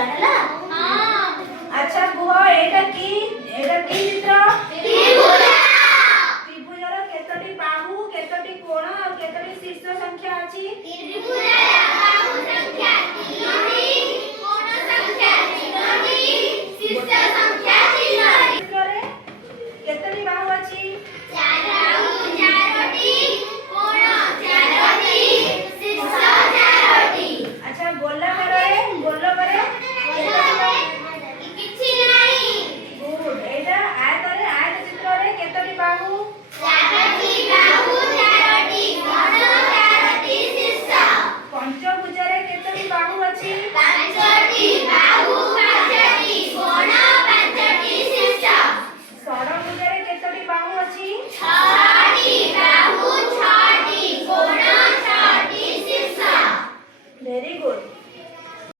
करिया हला। हां अच्छा कुह एटा की चित्र त्रिभुज। त्रिभुजर केतोटी बाहु केतोटी कोण और केतोटी शीर्ष संख्या अछि? त्रिभुजर बाहु संख्या 3टी कोण संख्या 3टी शीर्ष संख्या 3टी। चित्ରରେ केतोटी बाहु अछि? 4 बाहु 4टी कोण 4टी शीर्ष 4टी। अच्छा गोला करे किछि नाही। गुड एटा आयत चित्ରରେ केतोटी बाहु? 4टी बाहु 4टी कोण 4टी शीर्ष। पंचभुजरे केतोटी बाहु अछि? 5टी बाहु 5टी कोण 5टी शीर्ष। षडभुजरे केतोटी बाहु अछि? 6टी बाहु 6टी कोण 6टी शीर्ष। Very good.